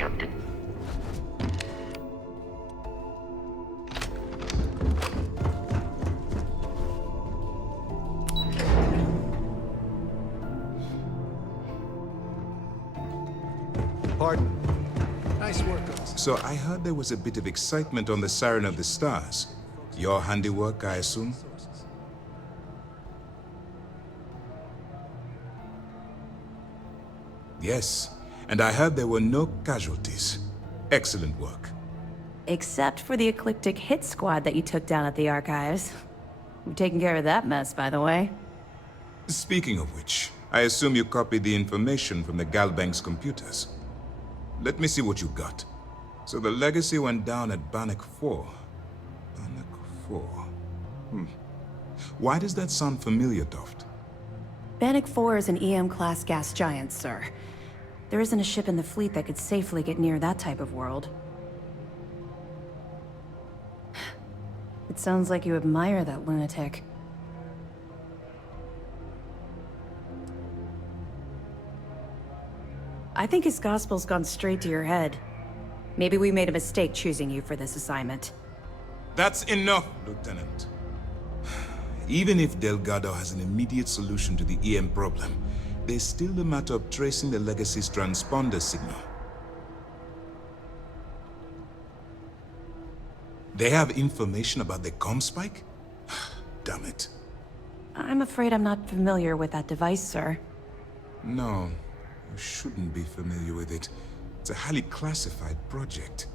Captain. Pardon. Nice work, officer. So I heard there was a bit of excitement on the Siren of the Stars. Your handiwork, I assume? Yes, and I heard there were no casualties. Excellent work. Except for the eclectic hit squad that you took down at the archives. We've taken care of that mess, by the way. Speaking of which, I assume you copied the information from the Galbank's computers. Let me see what you got. So the legacy went down at Bannock 4. Bannock 4. Why does that sound familiar, Toft? Bannock 4 is an EM-class gas giant, sir. There isn't a ship in the fleet that could safely get near that type of world. It sounds like you admire that lunatic. I think his gospel's gone straight to your head. Maybe we made a mistake choosing you for this assignment. That's enough, Lieutenant. Even if Delgado has an immediate solution to the EM problem, there's still the matter of tracing the Legacy's transponder signal. They have information about the comm spike? Damn it. I'm afraid I'm not familiar with that device, sir. No, you shouldn't be familiar with it. It's a highly classified project.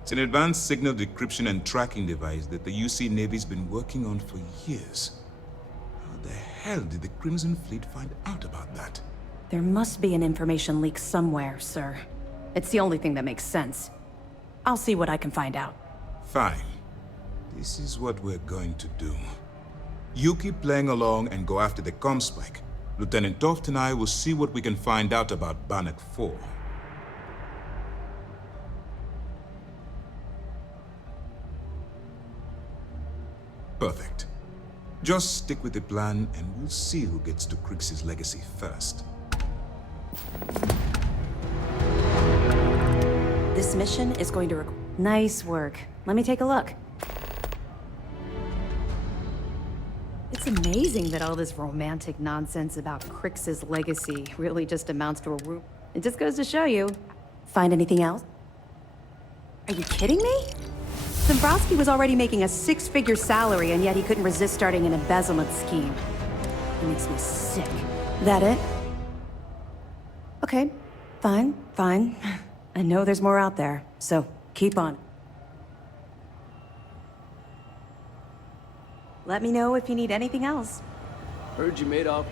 It's an advanced signal decryption and tracking device that the UC Navy's been working on for years. How the hell did the Crimson Fleet find out about that? There must be an information leak somewhere, sir. It's the only thing that makes sense. I'll see what I can find out. Fine. This is what we're going to do. You keep playing along and go after the comm spike. Lieutenant Toft and I will see what we can find out about Bannock 4. Perfect. Just stick with the plan and we'll see who gets to Crix's legacy first. This mission is going to require... Nice work. Let me take a look. It's amazing that all this romantic nonsense about Crix's legacy really just amounts to a room. It just goes to show you. Find anything else? Are you kidding me? Dombrowski was already making a six-figure salary, and yet he couldn't resist starting an embezzlement scheme. It makes me sick. That it? Okay, fine. I know there's more out there, so keep on. Let me know if you need anything else. Heard you, Madoff.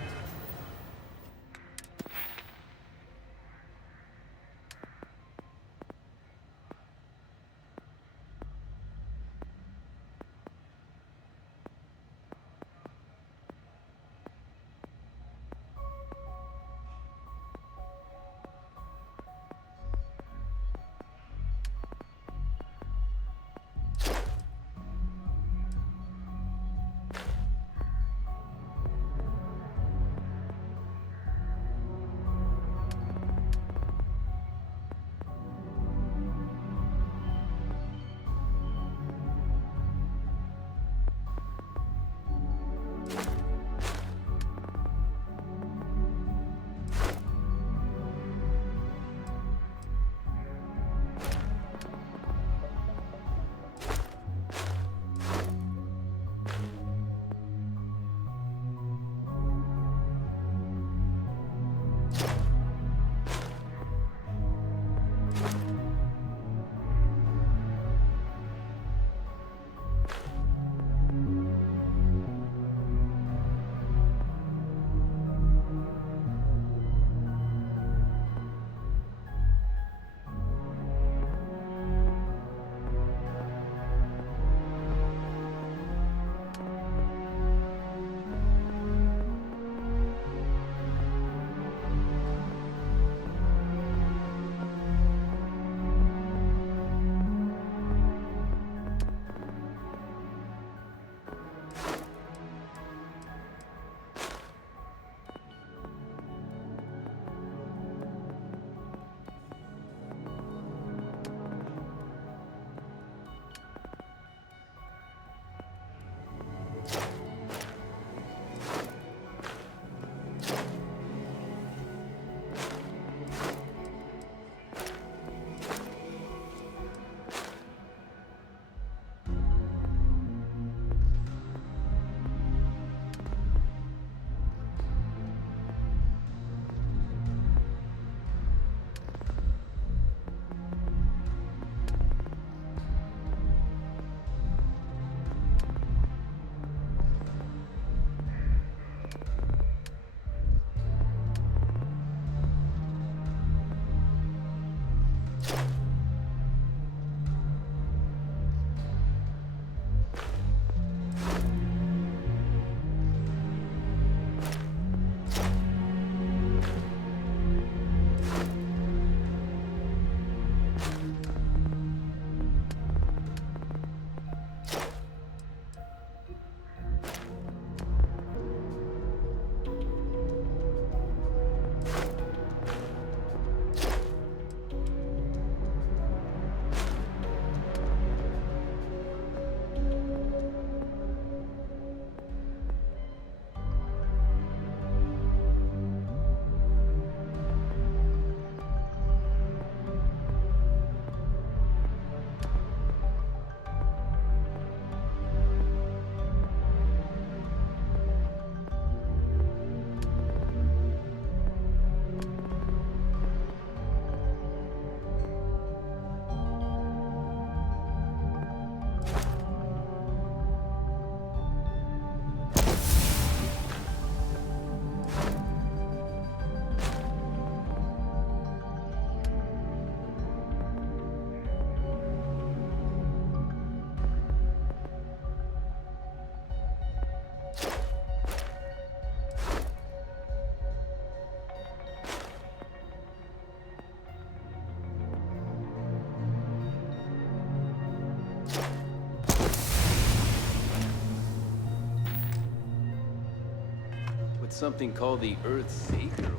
It's something called the Earth Savior.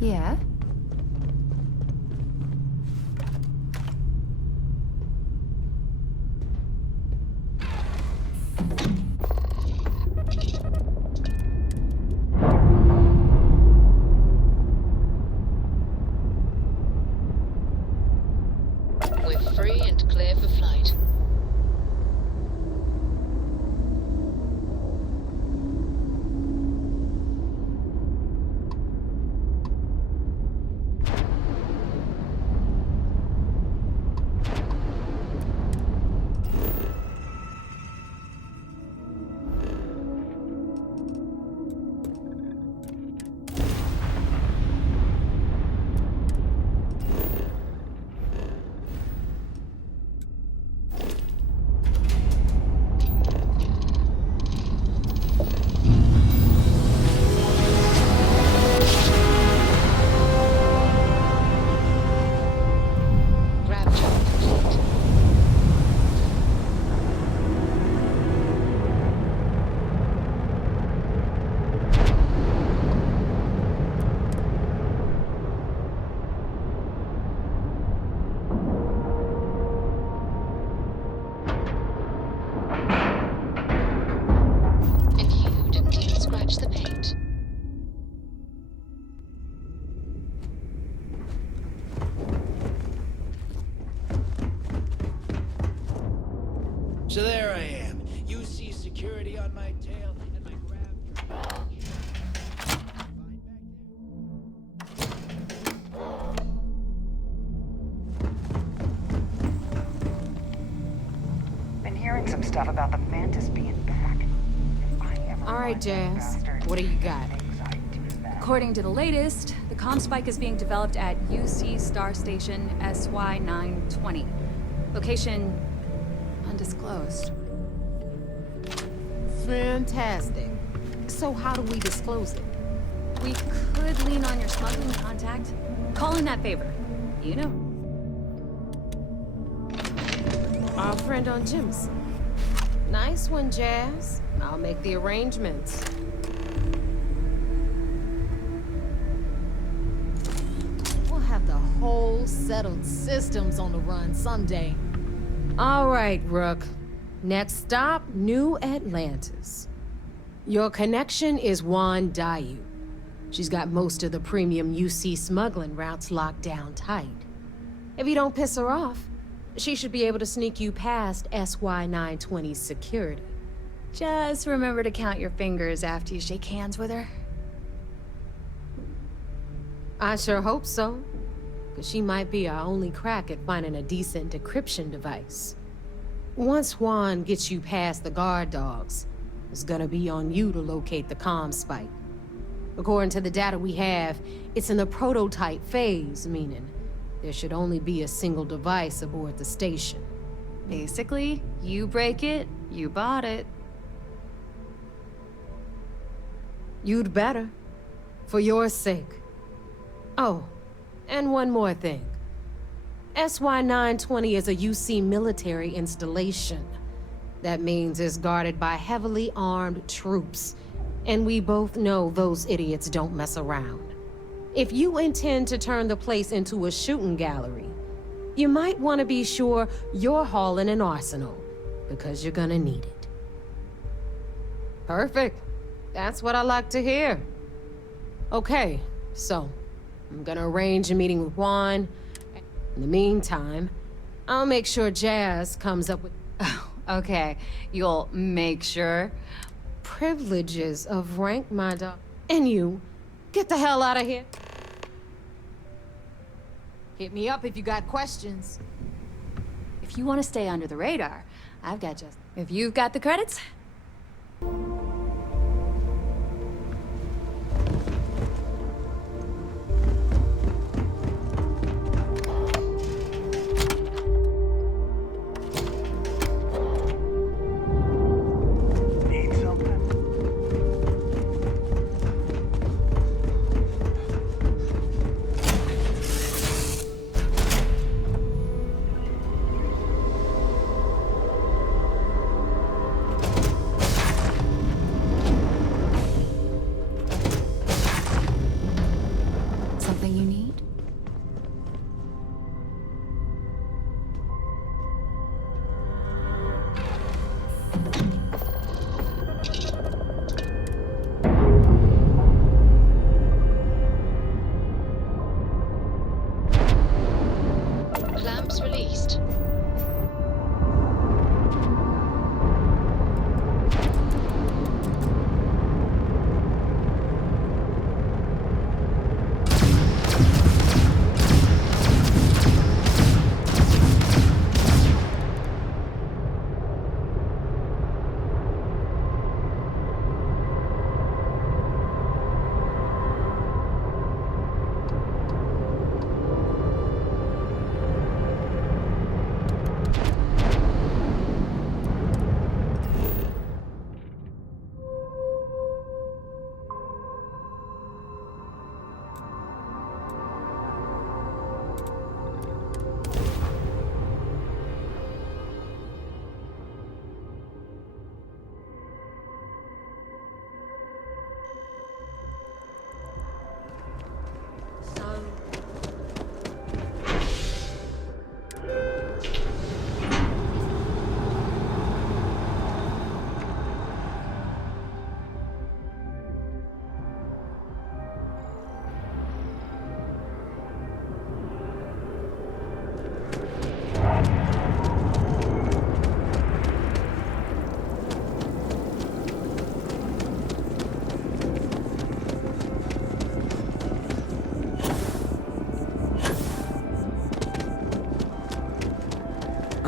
Yeah? We're free and clear for flight. Grab job complete. And you didn't even scratch the paint. So there I am. You see security on my tail and my grab. Been hearing some stuff about the Mantis being back. If I ever All right, find that Jazz. bastard, What do you got? things I do back. According to the latest, the comm spike is being developed at UC Star Station SY920. Location undisclosed. Fantastic. So how do we disclose it? We could lean on your smuggling contact. Call in that favor. You know. Our friend on Jim's. Nice one, Jazz. I'll make the arrangements. We'll have the whole settled systems on the run someday. All right, Rook. Next stop, New Atlantis. Your connection is Juan Dayu. She's got most of the premium UC smuggling routes locked down tight. If you don't piss her off, she should be able to sneak you past SY920's security. Just remember to count your fingers after you shake hands with her. I sure hope so, because she might be our only crack at finding a decent decryption device. Once Juan gets you past the guard dogs, it's gonna be on you to locate the comm spike. According to the data we have, it's in the prototype phase, meaning there should only be a single device aboard the station. Basically, you break it, you bought it. You'd better. For your sake. Oh, and one more thing. SY920 is a UC military installation. That means it's guarded by heavily armed troops. And we both know those idiots don't mess around. If you intend to turn the place into a shooting gallery, you might want to be sure you're hauling an arsenal, because you're gonna need it. Perfect. That's what I like to hear. Okay, so I'm gonna arrange a meeting with Juan. In the meantime, I'll make sure Jazz comes up with Okay, you'll make sure. privileges of rank, my dog. And you, get the hell out of here. Hit me up if you got questions. If you want to stay under the radar, I've got just... If you've got the credits,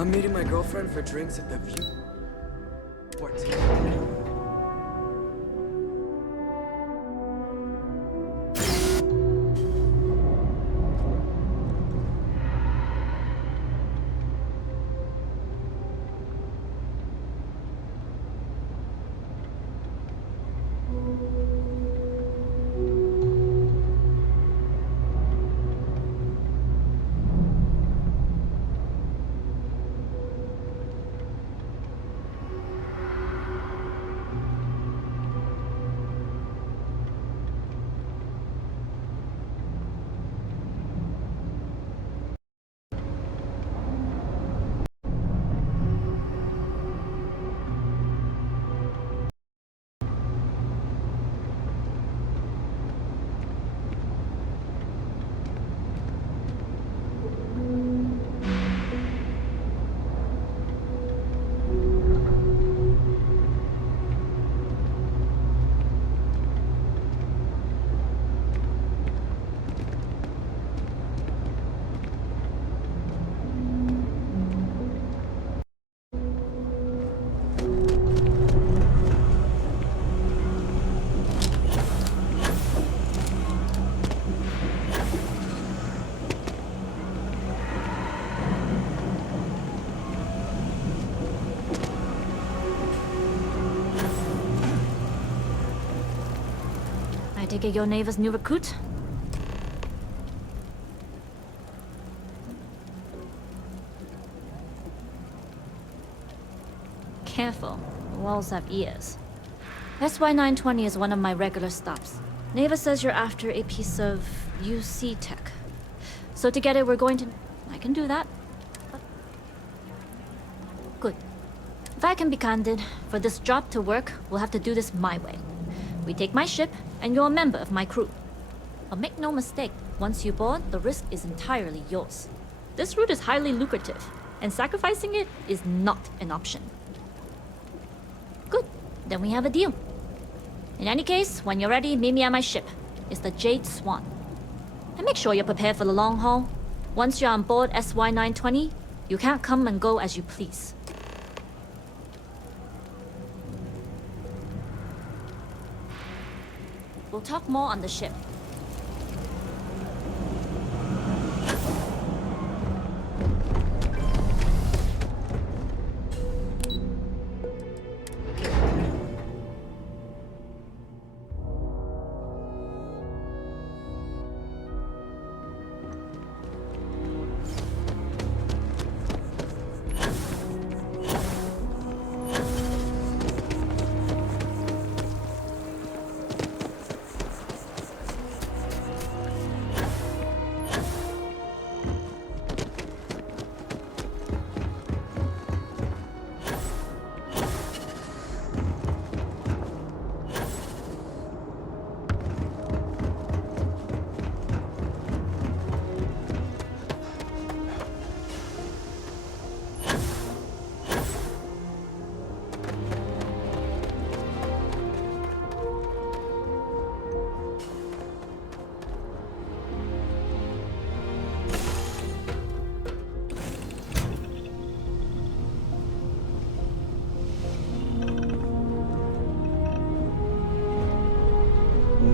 I'm meeting my girlfriend for drinks at the View. What? I take it your neighbor's new recruit? Careful, the walls have ears. SY920 is one of my regular stops. Neighbor says you're after a piece of UC tech. So together we're going to... I can do that. Good. If I can be candid, for this job to work, we'll have to do this my way. We take my ship, and you're a member of my crew. But make no mistake, once you board, the risk is entirely yours. This route is highly lucrative, and sacrificing it is not an option. Good, then we have a deal. In any case, when you're ready, meet me at my ship. It's the Jade Swan. And make sure you're prepared for the long haul. Once you're on board SY920, you can't come and go as you please. We'll talk more on the ship.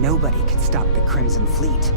Nobody can stop the Crimson Fleet.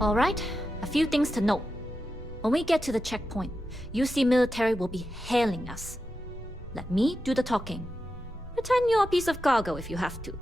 All right, a few things to note. When we get to the checkpoint, UC military will be hailing us. Let me do the talking. Pretend you're a piece of cargo if you have to.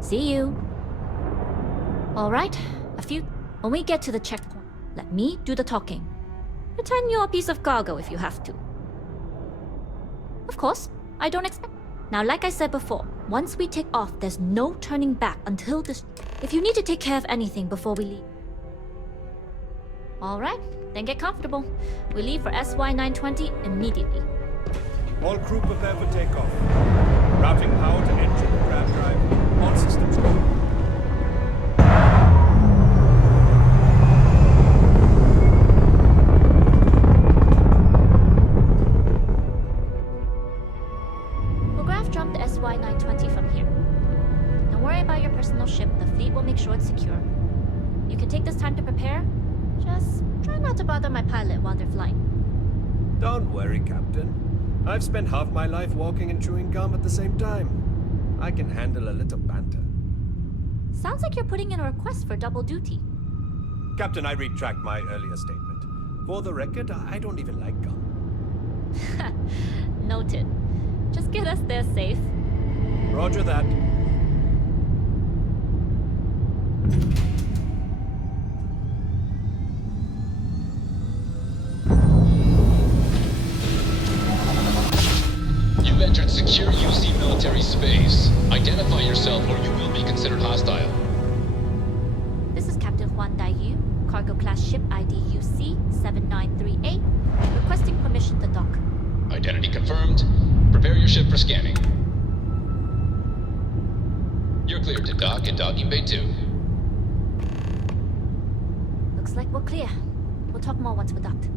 See you. All right, when we get to the checkpoint, let me do the talking. Pretend you're a piece of cargo if you have to. Of course, I don't expect. Now, like I said before, once we take off, there's no turning back until this. If you need to take care of anything before we leave. All right, then get comfortable. We leave for SY-920 immediately. All crew prepare for takeoff. Routing power to engine and grav drive. All systems go. We'll grav jump the SY-920 from here. Don't worry about your personal ship. The fleet will make sure it's secure. You can take this time to prepare. Just try not to bother my pilot while they're flying. Don't worry, Captain. I've spent half my life walking and chewing gum at the same time. I can handle a little banter. Sounds like you're putting in a request for double duty. Captain, I retract my earlier statement. For the record, I don't even like gum. Noted. Just get us there safe. Roger that. You've entered secure UC military space. Identify yourself or you will be considered hostile. This is Captain Huan Daiyu, cargo class ship ID UC 7938, requesting permission to dock. Identity confirmed. Prepare your ship for scanning. You're cleared to dock in docking bay 2. Looks like we're clear. We'll talk more once we're docked.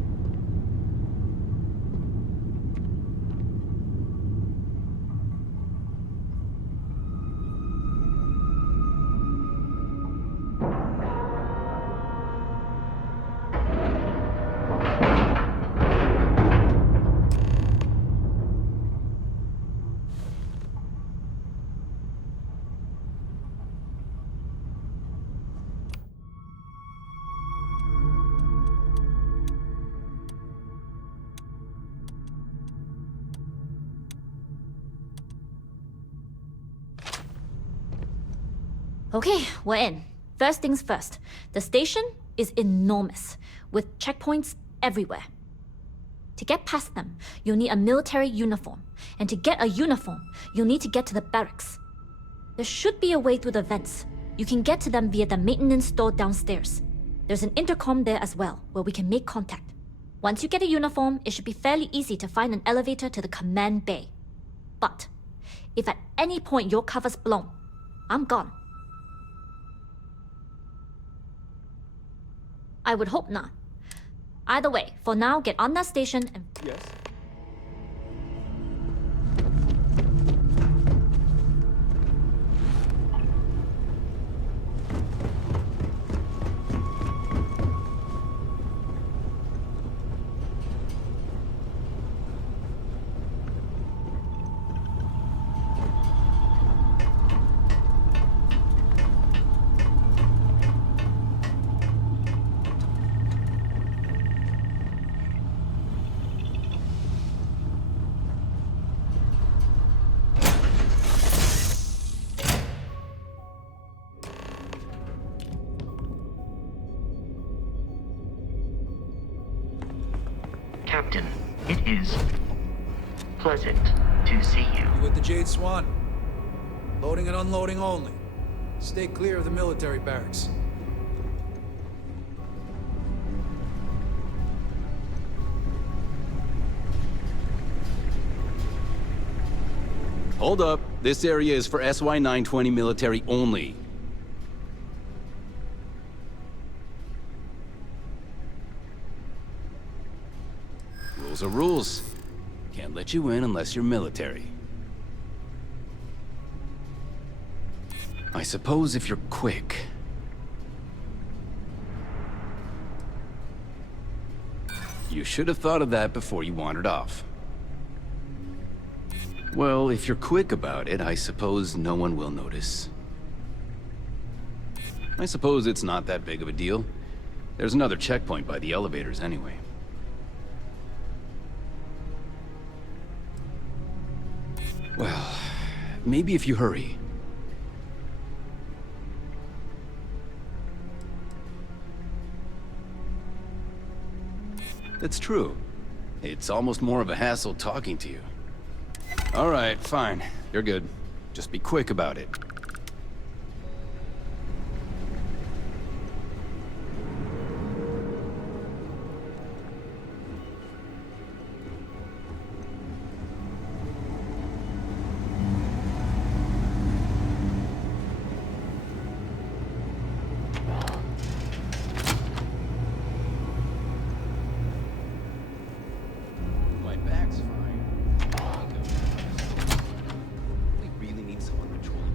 Okay, we're in. First things first. The station is enormous, with checkpoints everywhere. To get past them, you'll need a military uniform. And to get a uniform, you'll need to get to the barracks. There should be a way through the vents. You can get to them via the maintenance store downstairs. There's an intercom there as well, where we can make contact. Once you get a uniform, it should be fairly easy to find an elevator to the command bay. But if at any point your cover's blown, I'm gone. I would hope not. Either way, for now, get on that station and... Yes? is pleasant to see you. You with the Jade Swan? Loading and unloading only. Stay clear of the military barracks. Hold up. This area is for SY-920 military only. Rules are rules. Can't let you in unless you're military. I suppose if you're quick. You should have thought of that before you wandered off. Well, if you're quick about it, I suppose no one will notice. I suppose it's not that big of a deal. There's another checkpoint by the elevators anyway. Well, maybe if you hurry. That's true. It's almost more of a hassle talking to you. All right, fine. You're good. Just be quick about it. My back's fine. We really need someone patrolling.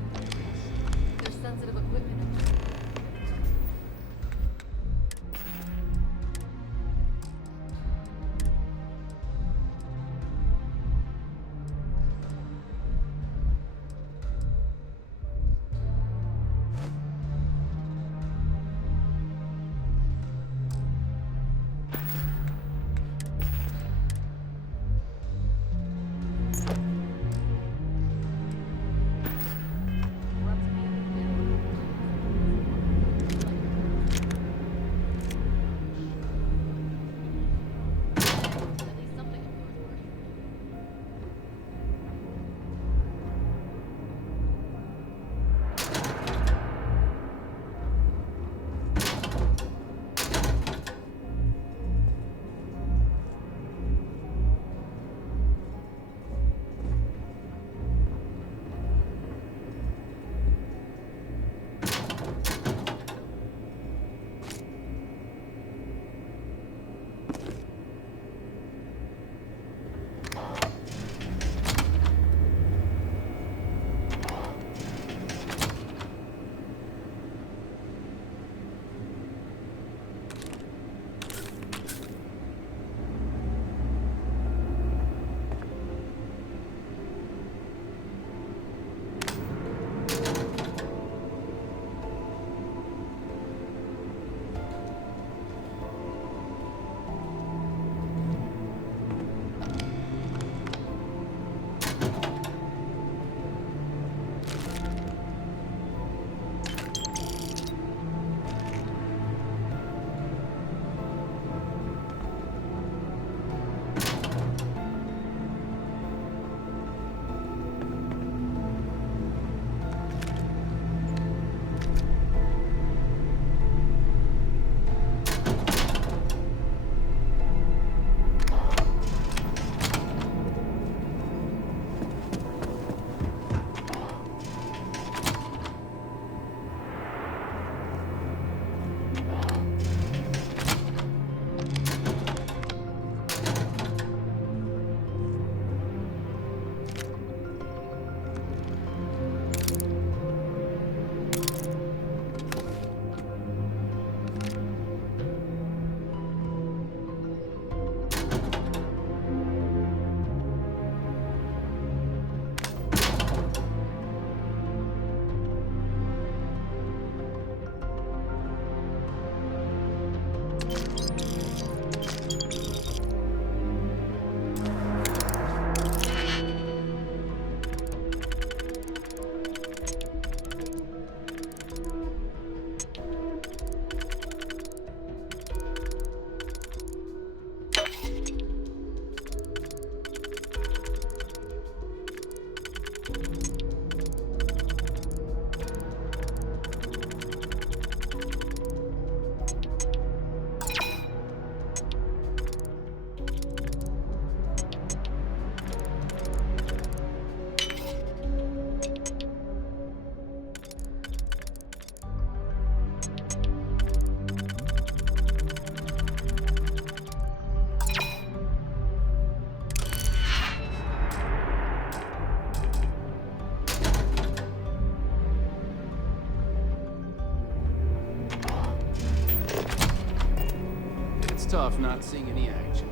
tough not seeing any action.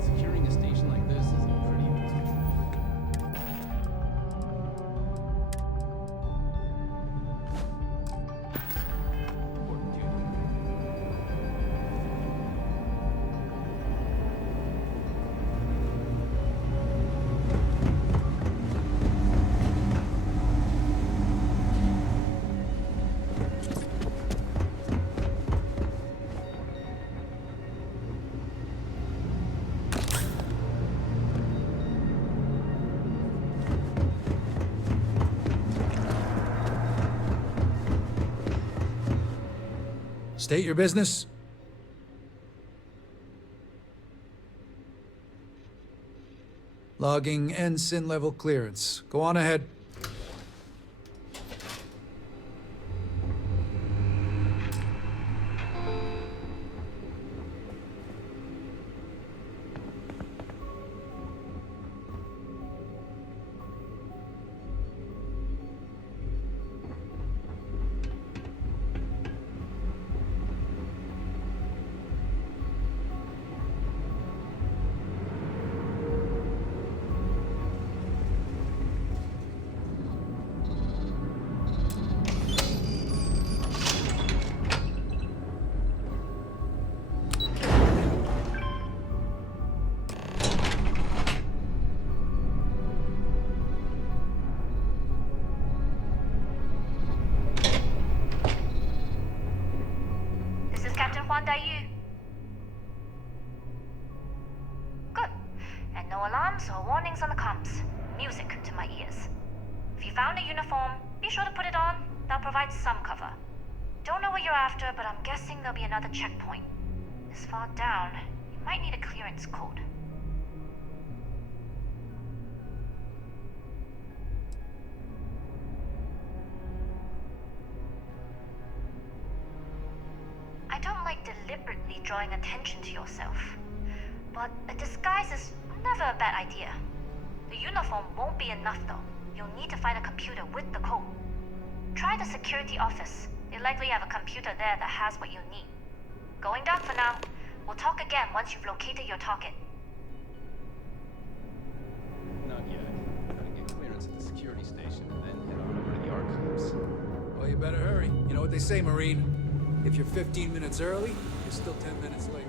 Securing a station like this isn't pretty easy. Important duty. State your business. Logging ensign level clearance. Go on ahead. Good. And no alarms or warnings on the comms. Music to my ears. If you found a uniform, be sure to put it on. That'll provide some cover. Don't know what you're after, but I'm guessing there'll be another checkpoint. This far down, you might need a clearance code. I don't like deliberately drawing attention to yourself, but a disguise is never a bad idea. The uniform won't be enough though. You'll need to find a computer with the code. Try the security office. They likely have a computer there that has what you need. Going down for now. We'll talk again once you've located your target. Not yet. Gotta get clearance at the security station and then head on over to the archives. Well, you better hurry. You know what they say, Marine. If you're 15 minutes early, you're still 10 minutes late.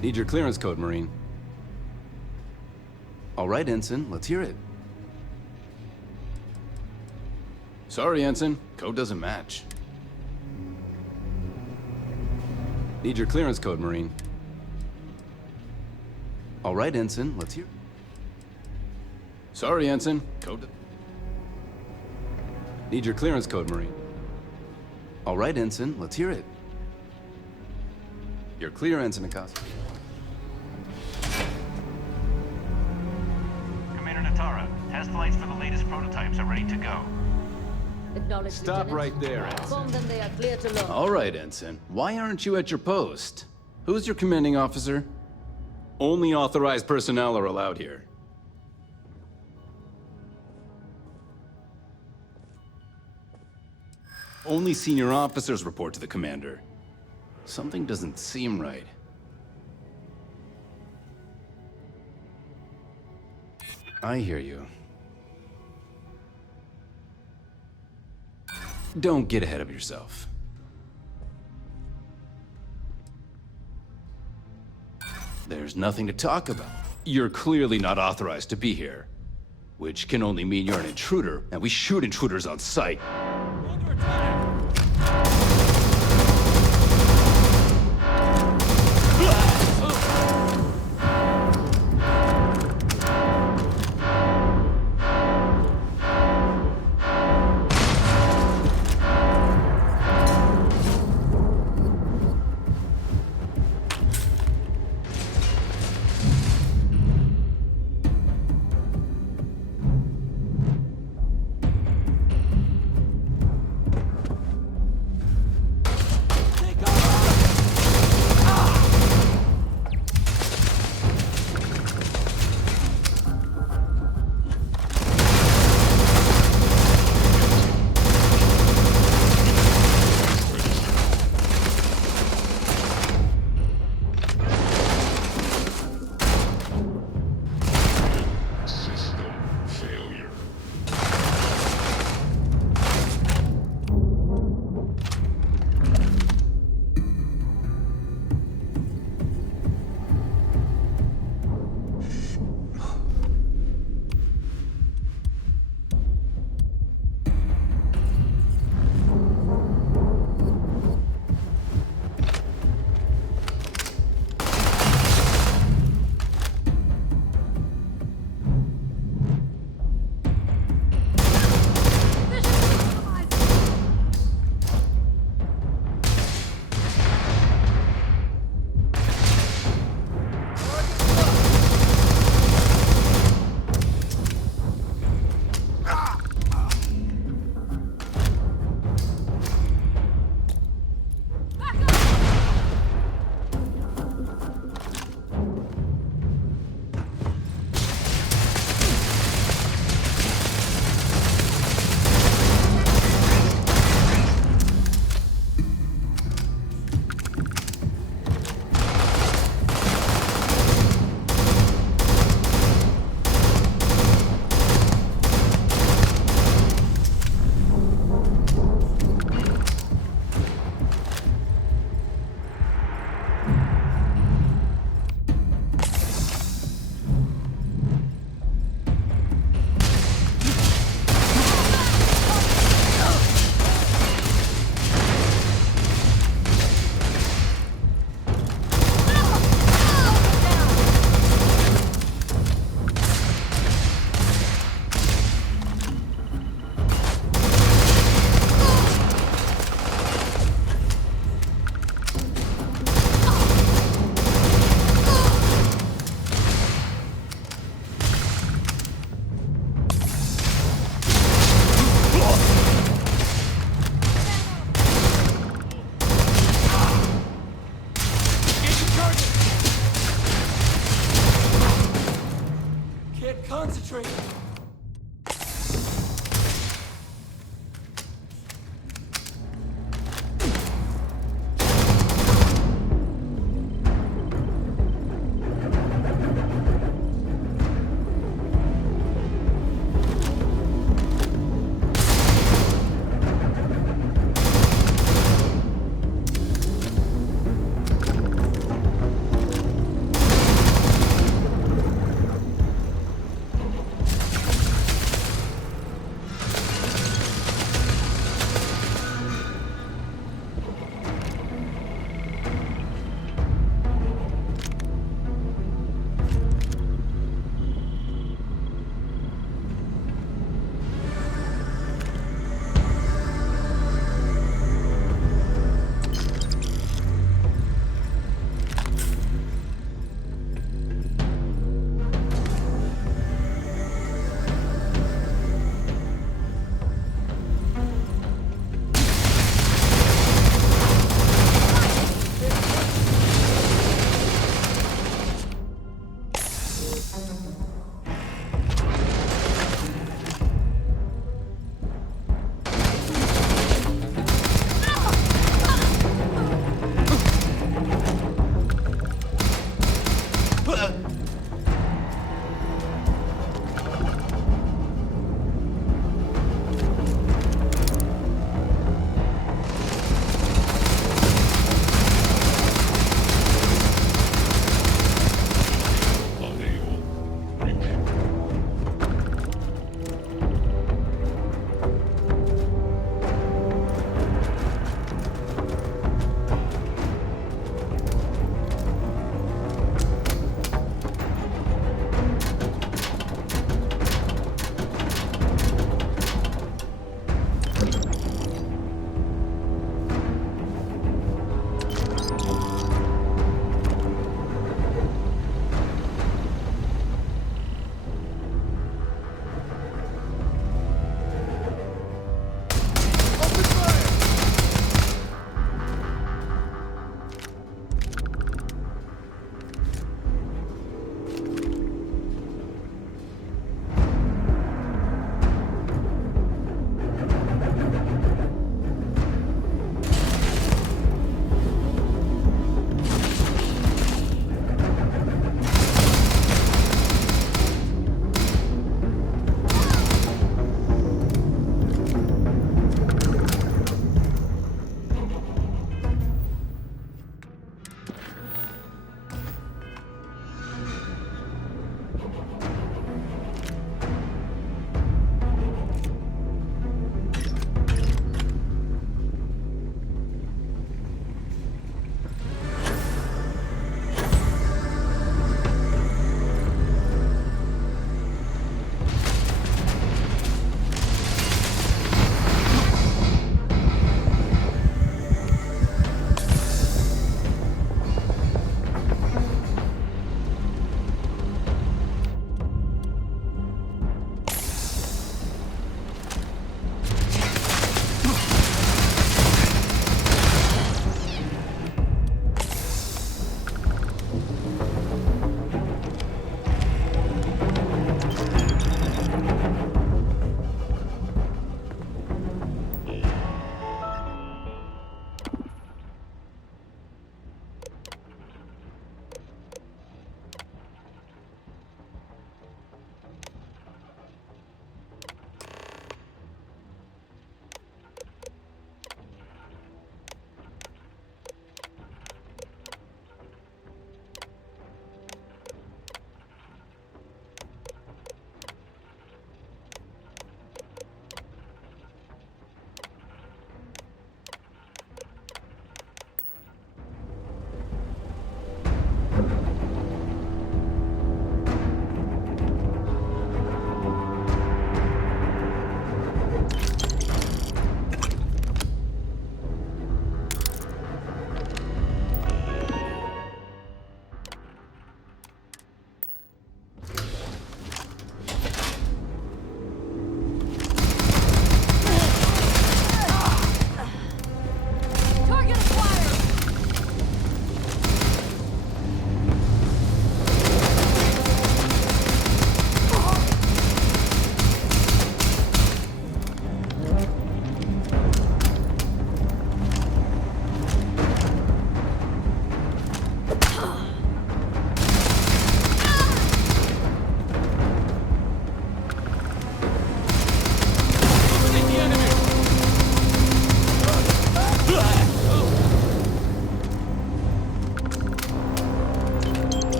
Need your clearance code, Marine. All right, Ensign, let's hear it. Sorry, Ensign. Code doesn't match. Need your clearance code, Marine. All right, Ensign, let's hear it. Sorry, Ensign. Code... Need your clearance code, Marine. All right, Ensign, let's hear it. You're clear, Ensign Acosta. Commander Natara, test flights for the latest prototypes are ready to go. Acknowledge, Stop Lieutenant. right there, Ensign. Inform them they are clear to look. All right, Ensign. Why aren't you at your post? Who's your commanding officer? Only authorized personnel are allowed here. Only senior officers report to the commander. Something doesn't seem right. I hear you. Don't get ahead of yourself. There's nothing to talk about. You're clearly not authorized to be here. Which can only mean you're an intruder, and we shoot intruders on sight.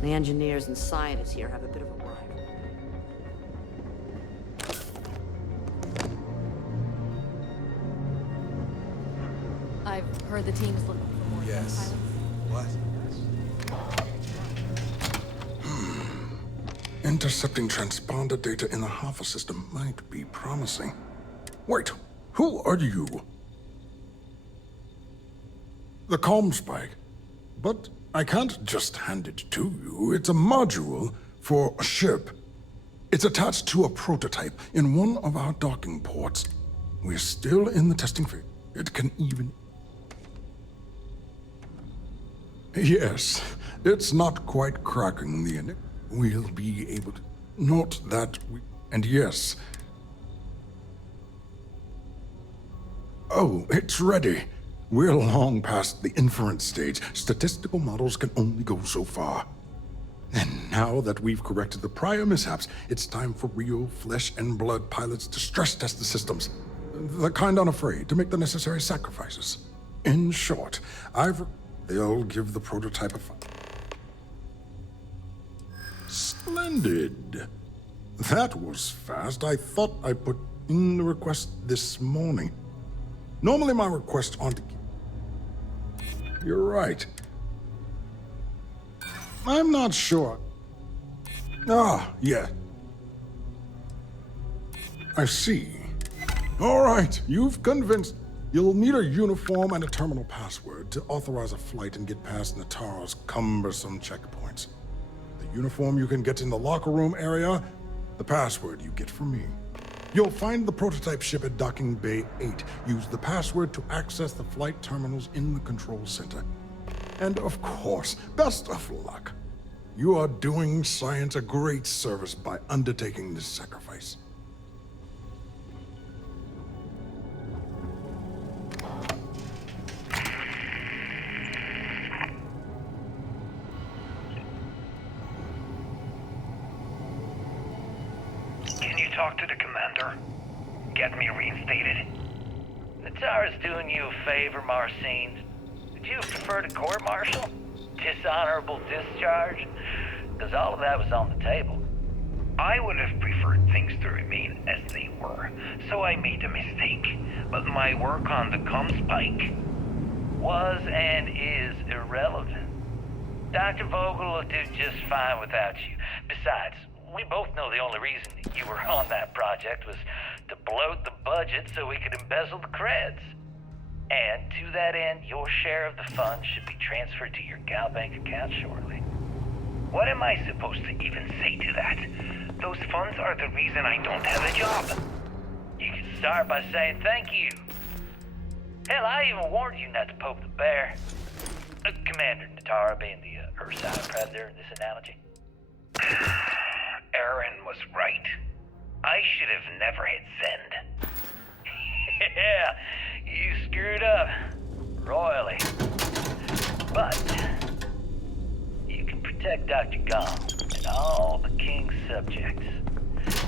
The engineers and scientists here have a bit of a rival. I've heard the team is looking for more Yes. pilots. What? Intercepting transponder data in the Alpha system might be promising. Wait, who are you? The comm spike. But I can't just hand it to you. It's a module for a ship. It's attached to a prototype in one of our docking ports. We're still in the testing phase. It can even... Yes, it's not quite cracking the end. We'll be able to... Not that we... And yes... Oh, it's ready. We're long past the inference stage. Statistical models can only go so far. And now that we've corrected the prior mishaps, it's time for real flesh and blood pilots to stress test the systems. The kind unafraid to make the necessary sacrifices. In short, they'll give the prototype a... Splendid. That was fast. I thought I put in the request this morning. Normally my requests aren't... You're right. I'm not sure. Ah, yeah. I see. All right, you've convinced. You'll need a uniform and a terminal password to authorize a flight and get past Nataro's cumbersome checkpoints. The uniform you can get in the locker room area, the password you get from me. You'll find the prototype ship at Docking Bay 8. Use the password to access the flight terminals in the control center. And of course, best of luck. You are doing science a great service by undertaking this sacrifice. Can you talk to the commander? Get me reinstated? Natara's doing you a favor, Marcine. Would you prefer to court-martial? Dishonorable discharge? Because all of that was on the table. I would have preferred things to remain as they were, so I made a mistake. But my work on the Comspike Was and is irrelevant. Dr. Vogel will do just fine without you. Besides, we both know the only reason you were on that project was to bloat the budget so we could embezzle the creds. And to that end, your share of the funds should be transferred to your Gal Bank account shortly. What am I supposed to even say to that? Those funds are the reason I don't have a job. You can start by saying thank you. Hell, I even warned you not to poke the bear. Commander Natara being the Ursine Predator in this analogy. Aaron was right. I should have never hit send. Yeah, you screwed up. Royally. But you can protect Dr. Gom and all the King's subjects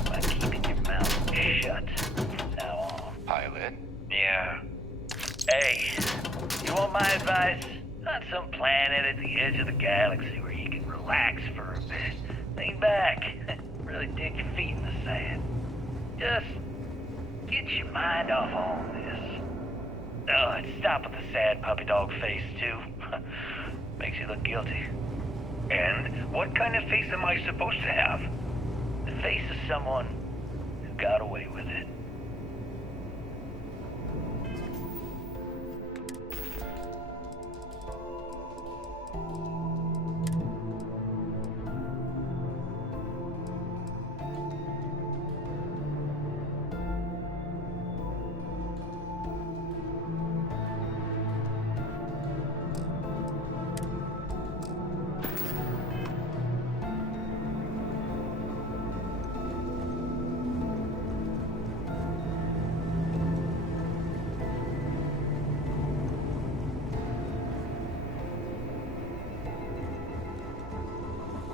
by keeping your mouth shut from now on. Pilot? Yeah. Hey, you want my advice? On some planet at the edge of the galaxy where you can relax for a bit. Lean back. Really dig your feet in the sand. Just get your mind off all this. Oh, and stop with the sad puppy dog face, too. Makes you look guilty. And what kind of face am I supposed to have? The face of someone who got away with it.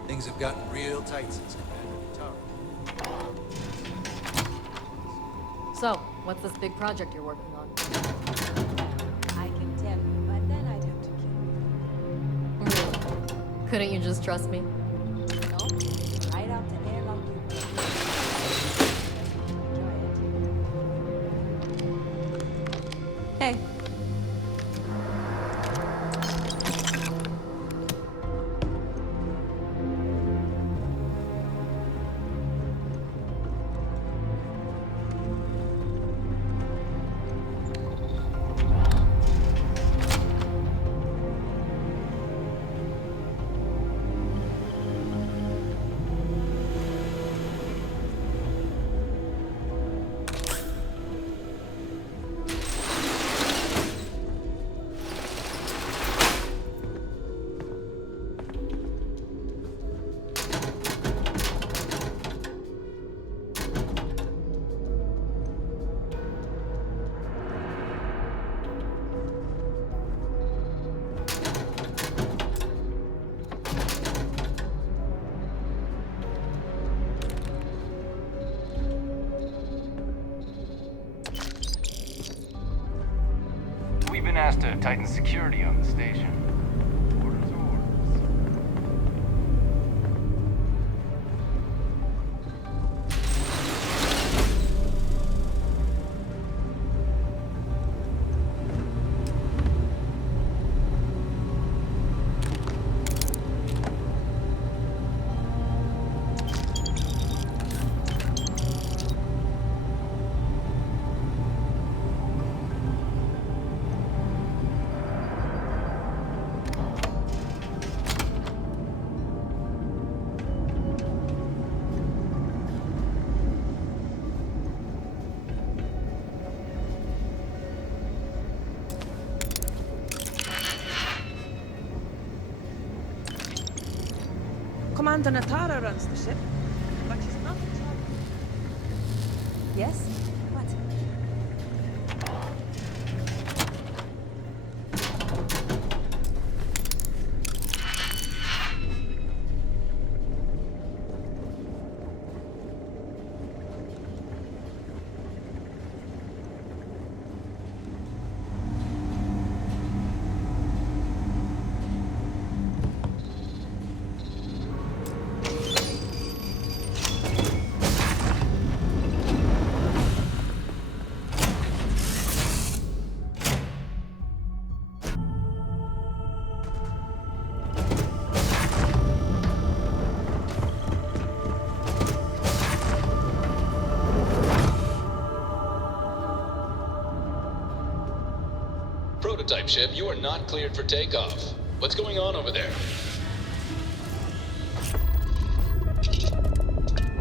Things have gotten real tight since Commander Natara. So, what's this big project you're working on? I can tell you, but then I'd have to kill you. Really? Couldn't you just trust me? Master tightens security on the station. Orders are orders. Commander Natara runs the ship, but she's not in charge. Yes? What? Prototype ship, you are not cleared for takeoff. What's going on over there?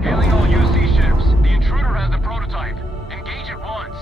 Hailing all UC ships. The intruder has the prototype. Engage at once.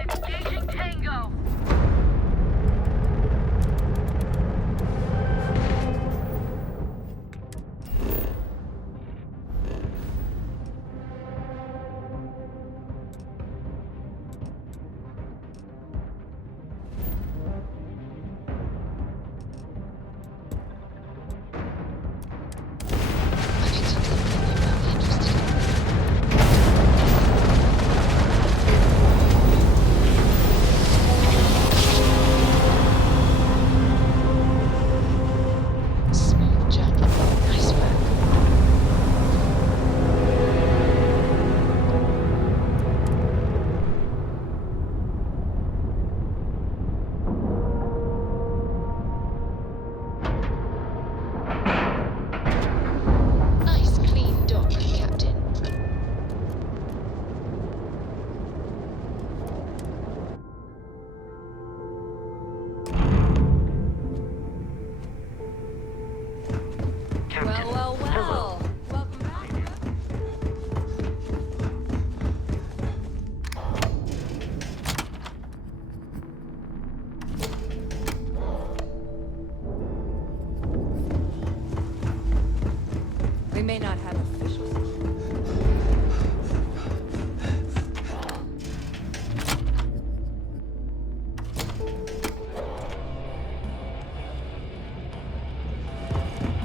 Engaging Tango! Smooth jump. Nice work. Nice clean dock, Captain. Well. Welcome back. We may not have officials.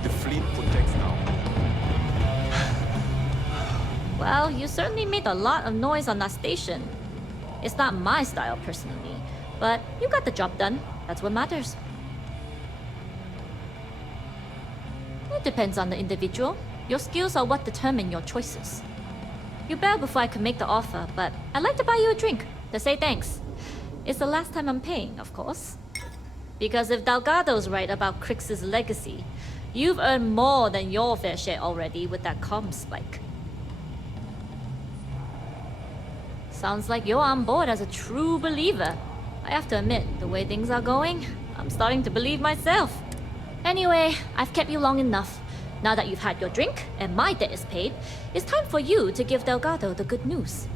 The fleet protects now. Well, you certainly made a lot of noise on that station. It's not my style personally, but you got the job done. That's what matters. It depends on the individual. Your skills are what determine your choices. You bailed before I could make the offer, but I'd like to buy you a drink to say thanks. It's the last time I'm paying, of course. Because if Delgado's right about Crix's legacy, you've earned more than your fair share already with that comm spike. Sounds like you're on board as a true believer. I have to admit, the way things are going, I'm starting to believe myself. Anyway, I've kept you long enough. Now that you've had your drink and my debt is paid, it's time for you to give Delgado the good news.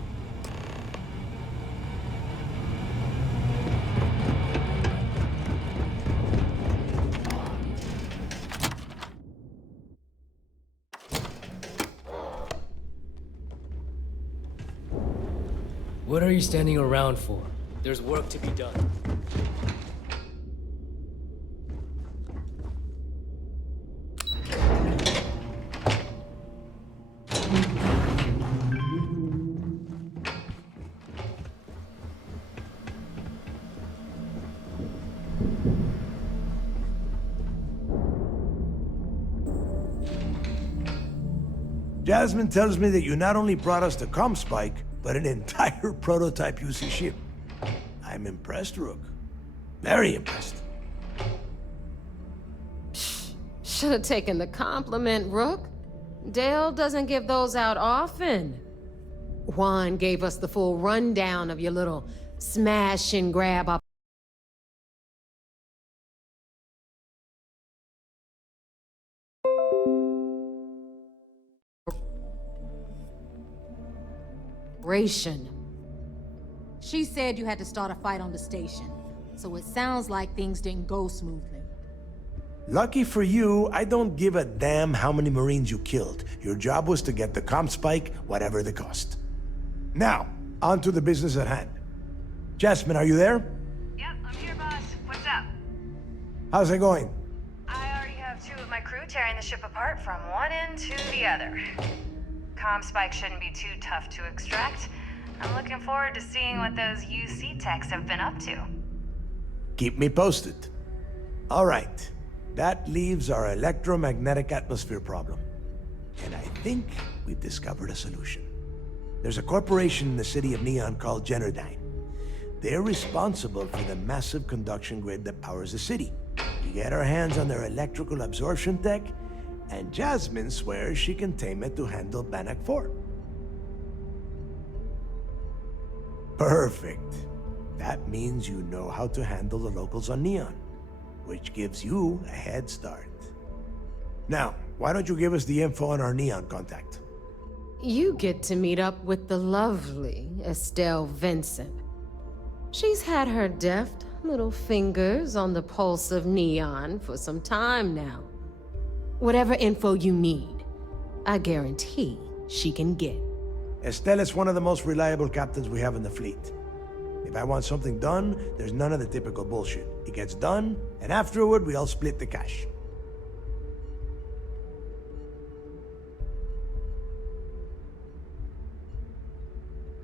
What are you standing around for? There's work to be done. Jasmine tells me that you not only brought us the Comspike, but an entire prototype UC ship. I'm impressed, Rook. Very impressed. Should have taken the compliment, Rook. Dale doesn't give those out often. Juan gave us the full rundown of your little smash and grab up. She said you had to start a fight on the station, so it sounds like things didn't go smoothly. Lucky for you, I don't give a damn how many Marines you killed. Your job was to get the Comspike, whatever the cost. Now, on to the business at hand. Jasmine, are you there? Yep, I'm here, boss. What's up? How's it going? I already have two of my crew tearing the ship apart from one end to the other. Comspike shouldn't be too tough to extract. I'm looking forward to seeing what those UC techs have been up to. Keep me posted. All right. That leaves our electromagnetic atmosphere problem. And I think we've discovered a solution. There's a corporation in the city of Neon called Generdyne. They're responsible for the massive conduction grid that powers the city. We get our hands on their electrical absorption tech, and Jasmine swears she can tame it to handle Bannock 4. Perfect. That means you know how to handle the locals on Neon, which gives you a head start. Now, why don't you give us the info on our Neon contact? You get to meet up with the lovely Estelle Vincent. She's had her deft little fingers on the pulse of Neon for some time now. Whatever info you need, I guarantee she can get. Estelle is one of the most reliable captains we have in the fleet. If I want something done, there's none of the typical bullshit. It gets done, and afterward, we all split the cash.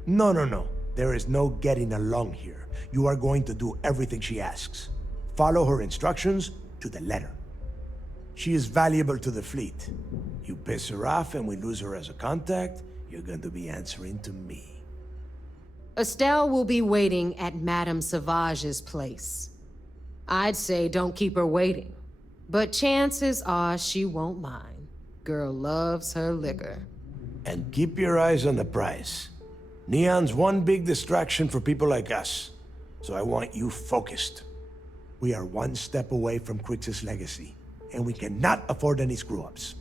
No. There is no getting along here. You are going to do everything she asks. Follow her instructions to the letter. She is valuable to the fleet. You piss her off and we lose her as a contact, you're going to be answering to me. Estelle will be waiting at Madame Savage's place. I'd say don't keep her waiting, but chances are she won't mind. Girl loves her liquor. And keep your eyes on the prize. Neon's one big distraction for people like us, so I want you focused. We are one step away from Crix's legacy, and we cannot afford any screw-ups.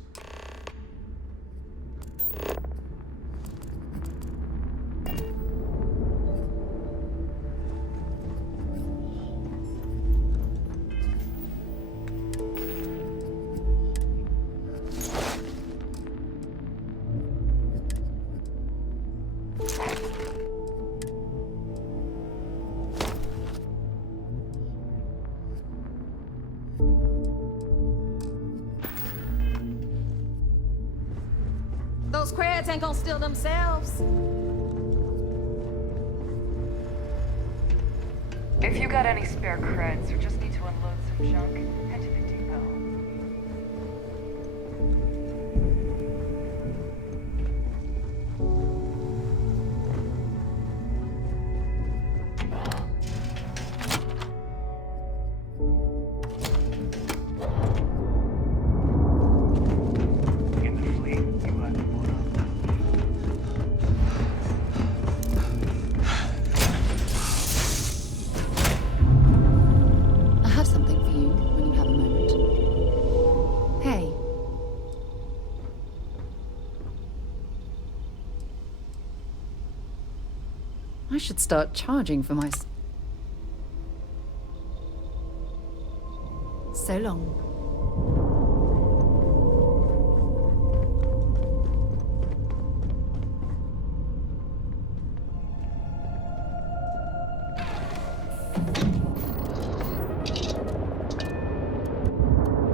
Those creds ain't gonna steal themselves. If you got any spare creds or just need to unload some junk, head to the depot. I have something for you when you have a moment. Hey. I should start charging for my... So long.